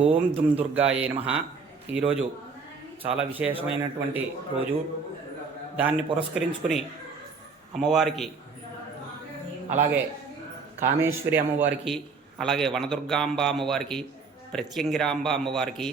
ఓం దుమ్ దుర్గాయే నమః. ఈరోజు చాలా విశేషమైనటువంటి రోజు. దాన్ని పురస్కరించుకుని అమ్మవారికి, అలాగే కామేశ్వరి అమ్మవారికి, అలాగే వనదుర్గాంబ అమ్మవారికి, ప్రత్యంగిరాంబ అమ్మవారికి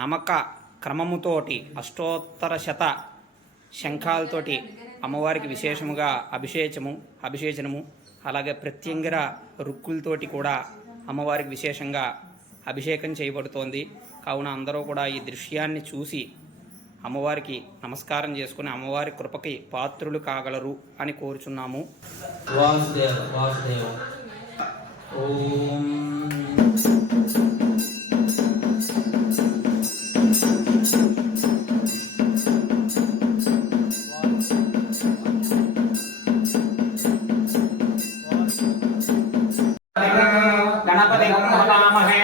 నమక క్రమముతోటి అష్టోత్తర శత శంఖాలతోటి అమ్మవారికి విశేషముగా అభిషేచనము, అలాగే ప్రత్యంగిర రుక్కులతోటి కూడా అమ్మవారికి విశేషంగా అభిషేకం చేయబడుతోంది. కావున అందరూ కూడా ఈ దృశ్యాన్ని చూసి అమ్మవారికి నమస్కారం చేసుకుని అమ్మవారి కృపకి పాత్రులు కాగలరు అని కోరుచున్నాము. వాసుదేవ వాసుదేవ ఓం గణపతి హవామహే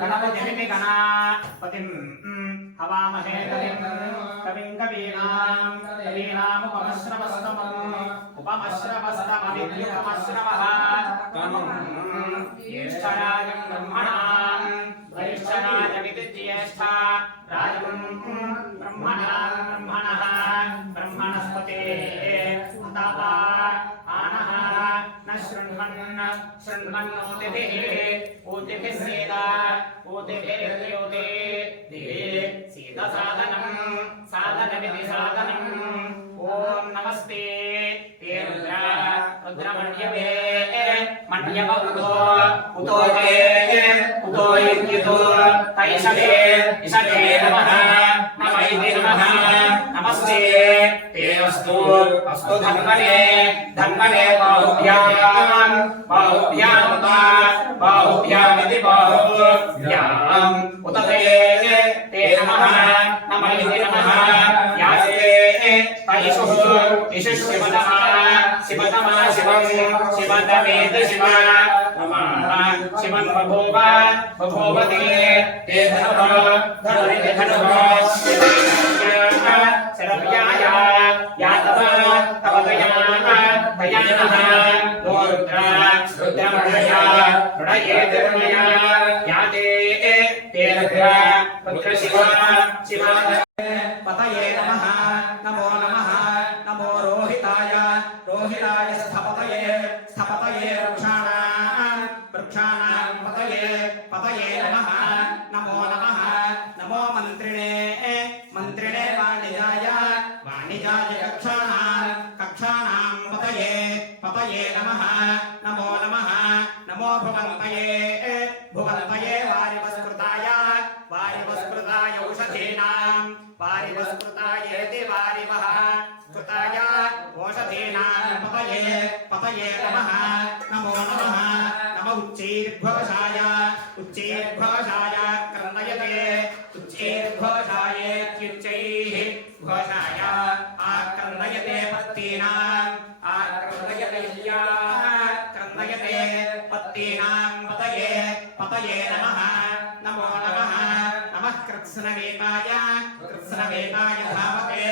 గణపతిని గణపతిం హవామహే కవిం కవీనాముపమశ్రవస్తమవిద్యుపమశ్రవః జ్యేష్ఠరాజం బ్రహ్మణాం వరిష్ఠరాజమితి జ్యేష్ఠా రాజం బ్రహ్మణః బ్రహ్మణస్పతే ऊतिभिः सीदसादनं साधनमिति साधनम् ॐ नमस्ते ते रुद्रमण्यवे मण्यव उतो उतो इत्युतो तैषवे इषवे नमः नमैते नमः नमस्ते ते अस्तु धन्वने बाहुभ्यामिति बाहुभ्याम् उत ते नमः नमैते नमः यासे तैषुः इषुः शिवतमा शिवतमेति शिव शिवन् बभूवति ते धनुः शरभ्याय यातव तव तयानः नो रुद्रमणया ऋणयेतिर्मया याते ते रुद्र शिव पतये नमः नमो नमः नमो रोहिताय स्थपतये वृक्षाणां पतये नमः नमो नमः नमो मन्त्रिणे वाणिजाय कक्षाणां पतये नमः नमो नमः नमो भुवन्तये वारिवस्कृताय औषधीनां वारिवस्कृतायेति वारिवः कृताय ओषधीनां पतये नमः नमो नमः नम उच्चैर्घोषाय कर्णयते उच्चैर्घोषायेत्युच्चैः घोषाय आकर्णयते पत्तीनां पतये नमः नमो नमः नमः कृत्स्नवेताय धावते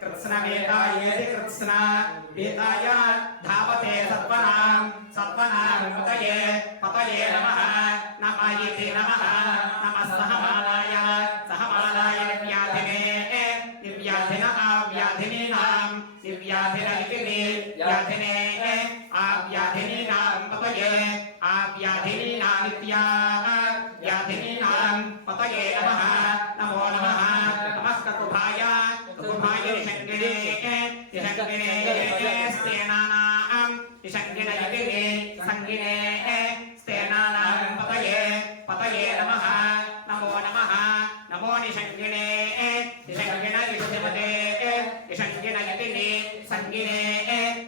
कृत्स्नवेतायेति कृत्स्नवेताय धावते सत्त्वनां पतये नमः नमयिति नमः नमः सहमालाय निर्व्याधिन आव्याधिनीनां निर्व्याधिने आव्याधिनीनां पतये आव्याधिनीनां पतये नमः नमो नमः नमः ककुभाय निषङ्गिने स्तेनानां संगिने स्तेनानां पतये नमः नमो नमः नमो निषङ्गिने इषुधिमते संगिने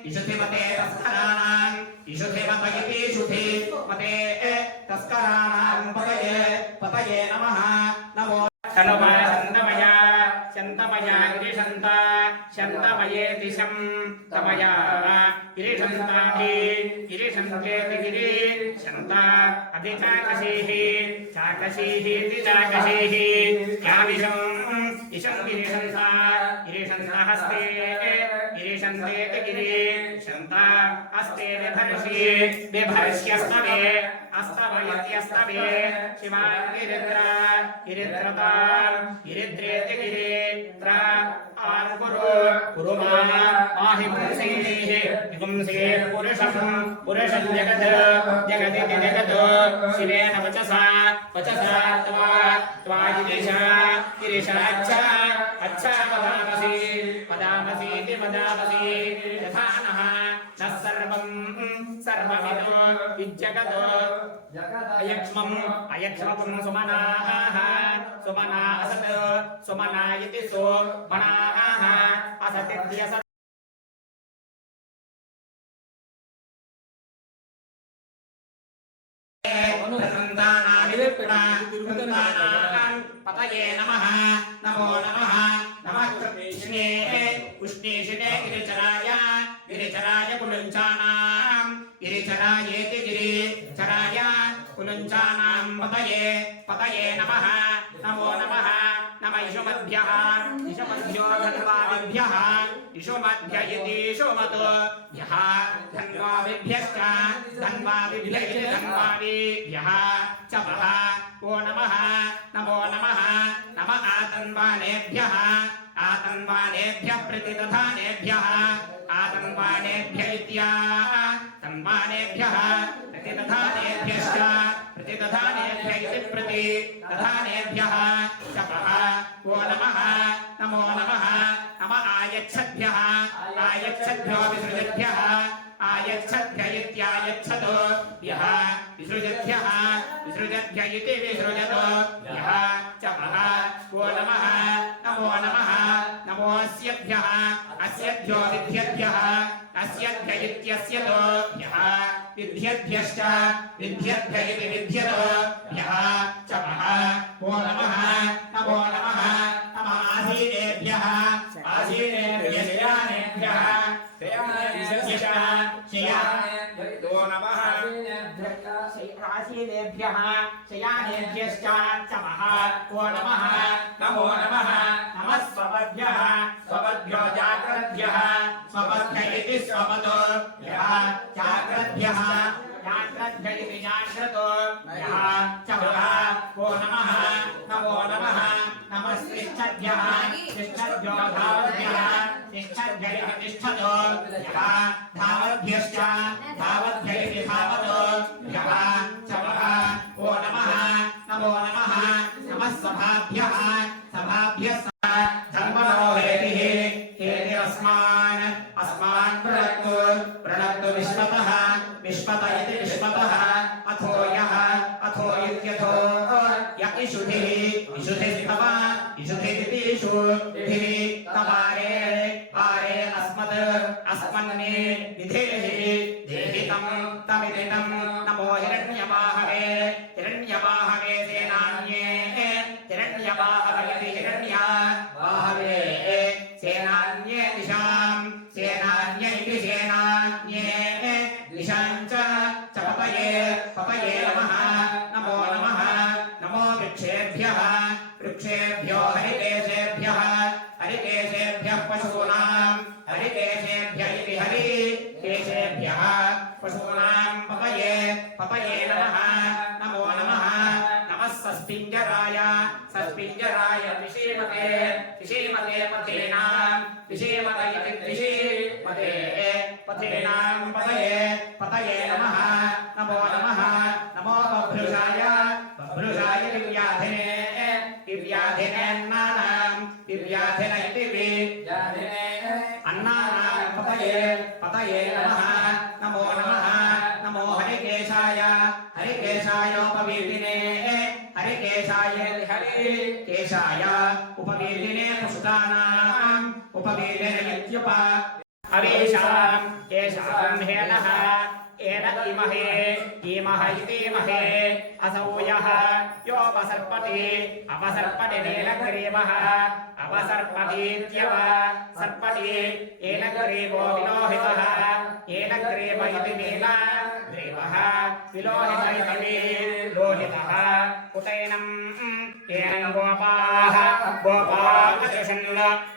इषुधिमते तस्कराणां इषुधिमते शुधिमते तस्कराणां पतये नमः नमो शन्तमया गिरिशन्तमयेति शन्तमया गिरिशन्तेति गिरिशन्त चाकशीहीति चाकशीः याविषम् इषं गिरिशन्तहस्ते गिरिश विशन्ते गिरि शन्ता अस्ते बिभर्षि बिभर्ष्यस्तवे अस्तवयत्यस्तवे शिवान् गिरिद्रा गिरिद्रता गिरिद्रेति गिरित्र आर्कुरु कुरुमा माहि पुंसे पुरुषं जगत् जगदिति जगत् शिवेन वचसा त्वा गिरिशा अच्छा पदामसीति यथा नः सर्वमिदो विज्जगतो अयक्ष्मं सुमनाः सुमना असत् सुमना इति सुमनाः असतित्यसत् पतये नमः नमो नमः नमः कृष्णे उष्णेशिने गिरिचराय कुलुञ्चानां गिरिचरायेति गिरिचराय कुलुञ्चानां पतये नमः नमो नमः नम इषुमद्भ्यः इषुमद्भ्यो धन्वादिभ्यः इषुमद्भ्य इति इषुमद्भ्यः धन्वादिभ्यश्च धन्वादिभ्य इति धन्वादिभ्यः च वः ओ नमः नमो नमः नम आतन्वानेभ्यः प्रतिदधानेभ्यः आतन्वानेभ्य इत्यातन्वानेभ्यः प्रतिदधानेभ्यश्च प्रतिदधानेभ्य इति प्रतिदधानेभ्यः च वः ओ नमः नमो नमः नम आयच्छद्भ्यः आयच्छद्भ्यो विसृजद्भ्यः आयच्छद्भ्य इत्यायच्छतो यः विसृजद्भ्यः विसृजद्भ्य इति विसृजतो यः च वः ओ नमः नमो नमः नमोऽस्यभ्यः अस्यभ्यो विद्यद्भ्यः अस्यभ्य इत्यस्यतो यः विद्यद्भ्यश्च विद्यद्भ्य इति विद्यतो यः च वः ओ नमः नमो नमः नम आसीनेभ्यः आसीनेभ्यः शयानेभ्यो नमः आसीनेभ्यः शयानेभ्यश्च च वः ओ नमः नमो नमः नमः स्वपद्भ्यः स्वपद्भ्यो जाग्रद्भ्यः स्वपद्भ्य इति स्वपदो यः जाग्रद्भ्यः जाग्रद्भ्य इति जाग्रतो यः च वः ओ नमः नमो नमः नमः श्रेष्ठभ्यः श्रेष्ठभ्यो धावद्भ्यः तिष्ठद्भ्य इति तिष्ठतो यः धावद्भ्यश्च धावद्भ्य इति धावतो यः च वः ओ नमः नमो नमः नमः सभाभ्यः सभाभ्यः धर्मनो हेतिः अस्मान् प्रणक्तु विश्वतः विश्वत इति विश्वतः अथो यः अथो इत्यथो य इषुधिः इषुधिस्तव इषुधिरिति इषुधिः तवारे आरे अस्मन्ने विधेहि देहि तमिदं नमो हिरण्यवाहवे सेनान्ये हिरण्यवाहवे इति हिरण्यवाहवे सेनान्ये दिशां सेनान्ये इति सेनान्ये दिशां च पतये नमः नमो नमः नमो वृक्षेभ्यः वृक्षेभ्यो हरिकेशेभ्यः पशूनां हरिकेशेभ्य इति हरिकेशेभ्यः पशूनां पतये नमः नमो नमः नमः सस्पिञ्जराय विषीमते पथेनां इति पथेनां पतये नमः नमो नमः नमो बभ्रुषाय दिव्याधिन इति अन्नानां पतये नमः नमो नमः नमो हरिकेशाय उपवीतिने हरिकेशाय उपवीतिने पुष्टानां उपवीतिने इत्युप अवेशां केशां हेनः एन इमः इति महे असौ यः योपसर्पति अपसर्पति नीलग्रीवः अपसर्पतीत्यव सर्पति येन ग्रीवो विलोहितः येन ग्रीव इति नीलग्रीवः विलोहित इति विलोहितः उतैनं येन गोपाः गोपा अदृशन्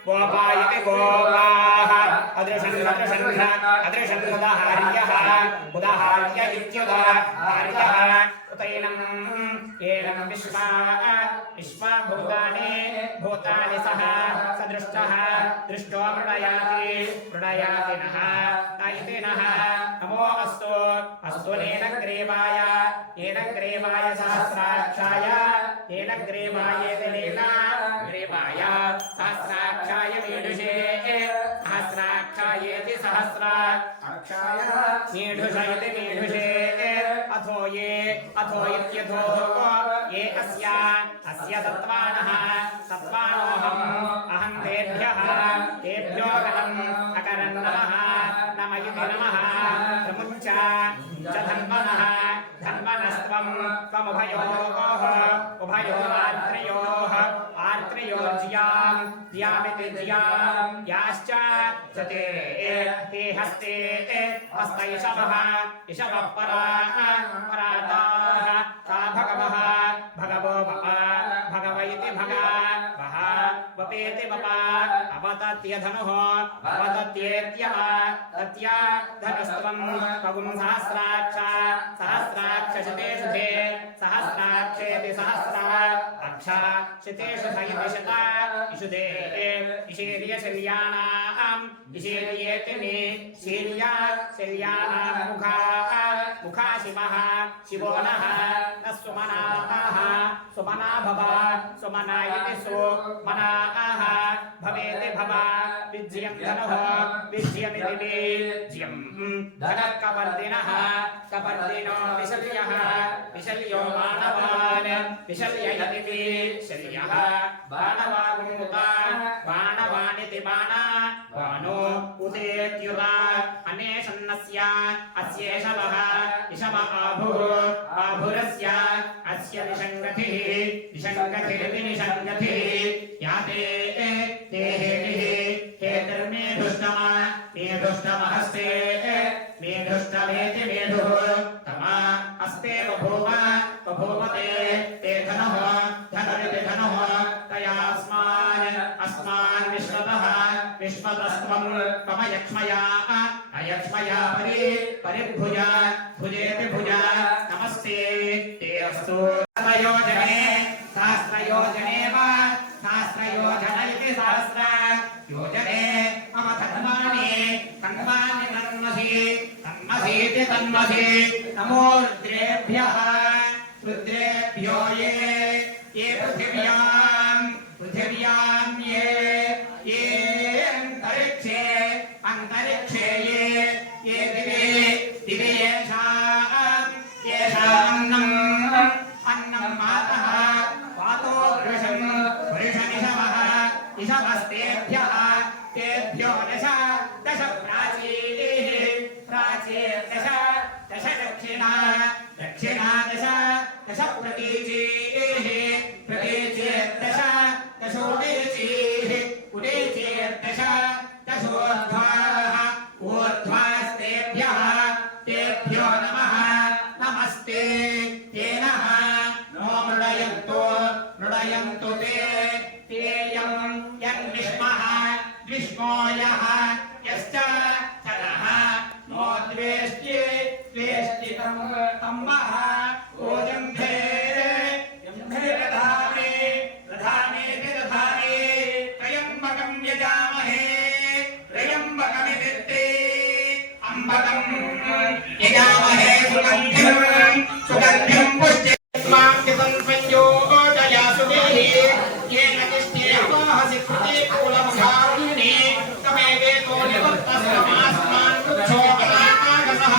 गोपायति गोपाः अदृशन् अदृशन् उदाहार्यः उदाहार्य इत्युदाहार्यः उतैनम् येन विश्वा भूतानि सह सदृष्टः दृष्टो मृडयाति नः इति नः नमो अस्तु येन ग्रीवाय सहस्राक्षाय येन ग्रीवायेति ग्रीवाय सहस्राक्षाय मीढुषे सहस्राक्षायेति सहस्राक्षाय मीढुष इति मीढुषे अथो इत्यथो ये अस्य सत्त्वानोऽहम् अहं तेभ्यो अकरन् नम इति नमः प्रमुञ्च त्वमुभयोः आर्त्रयोर्ज्यामिति याश्च ते हस्ते हस्त इषवः पराताः ता भगवो भगव इति भगवः वपेति वपा अवतत्यधनुः अवतत्येत्यः तत्या धनुस्त्वं पगुं सहस्राक्षशतेषु सहस्राक्षेति सहस्राक्षा शतेषु इति इषुदे इषेर्यशल्यानाम् इषेर्येति मे शल्यानां मुखा शिवः शिवो नः न सुमना भव सुमना इति सुमनाः भवेति भव विज्यं धनुः विज्यमिति विज्यं धनः कपर्दिनो विशल्यो बाणवान् विशल्य इति विशल्यः बाणवागुमुता बाणवानिति बाणो उदेत्युता अनेशन्नस्य अस्येषवः इषव आभुरस्य अस्य निषङ्गतिः याते ते हेतिर्मे दुष्टमहस्ते मे दुष्टमेति मेधुः तमा अस्ते बभूव ते धनुः धनुरिति धनुः तया अस्मान् विश्वतस्त्वं त्वमयक्ष्मया अयक्ष्मया परिभुजा भुजेति भुजा नमस्ते ते अस्तु सहस्रयोजने वा सहस्रयोजन इति सहस्रयोजने मम तन्मानि तन्मसीति नमो रुद्रेभ्यो ये पृथिव्यां ये अंतरिक्षे ये दिवे अन्नं मातः पातो इषवस्तेभ्यः तेभ्यो दश दश दक्षिणा दश प्रतीचीः दशोदीचीः दशोर्ध्वाः ऊर्ध्वास्तेभ्यः तेभ्यो नमः नमस्ते तेनः नो मृडयन्तु तेयं यन्विष्मः विष्मो यः यश्च चरः नो द्वेष्टि तम्बः ओजन्धे दधाने त्र्यम्बकं यजामहे त्र्यम्बकमिति अम्बकं यजामहे सुगन्धिं पुष्टिमां संयोजया सुदेहि येन निष्ठेवाहसि प्रतिकूलमुखारुणि तमेवेतो निवर्तस्मास्मान् पुच्छोकलाकागसः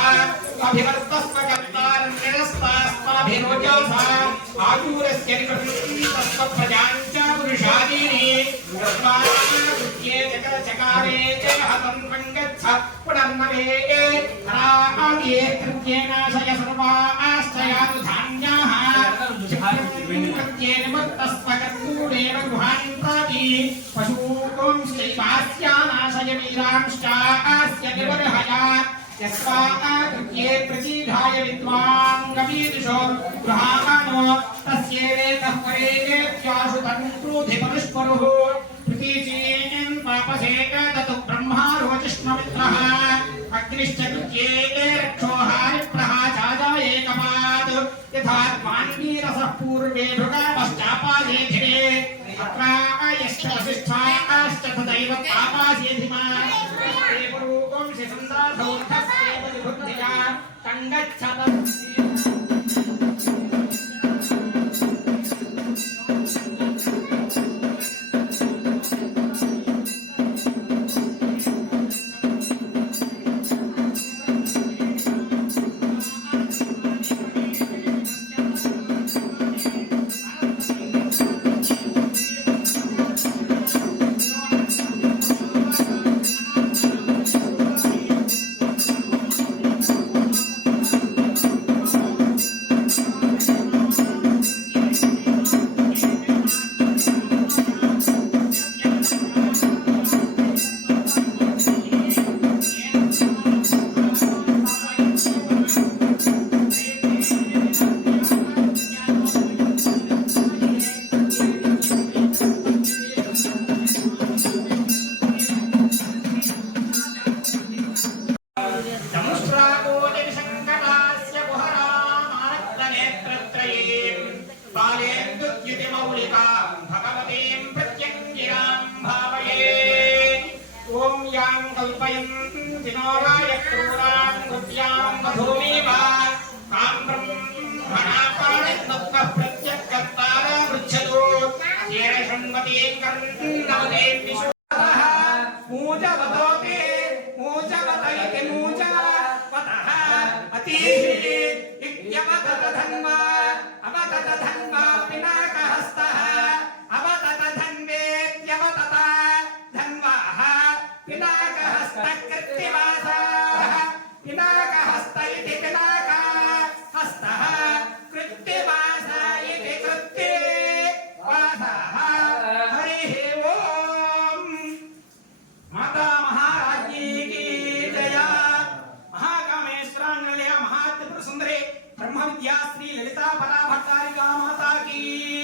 अभिवर्तस्व कर्तारं निरस्तास्माभिरोजसा आजूरस्य निकृतस्व प्रजाञ्च पुरुषादीनि तस्माद्ये चकारे च हतं पङ्गच्छ पुनर्नवे नादिये कृत्येनाशय सर्वाश्चयातु धान्याः कृत्येन मुक्तस्व कर्पूरेण गुहान्तादि पशूंश्चैवास्यानाशय वीरांश्चास्य निवर्हया यस्मात् कृत्ये प्रतीधाय विद्वान् गवीर्षो गृहाणो तस्येवेकः परेभ्याशु तन्त्रूधिपरुष्परुः प्रतीचीन् पापसेक ततु ब्रह्मा रोचिष्णमित्रः अग्निश्च कृत्ये रक्षोहारिप्रः चाजायेकपात् यथात्मान्वीरसः पूर्वे भृगापश्चापादेधिरे अत्रायश्च वसिष्ठाश्च तदैव पापासेधिमा देवरूपं शिसन्दाधौर्धस्येव विबुद्धिया तङ्गच्छत ब्रह्म विद्या श्री ललिता पराभट्टारिका माता की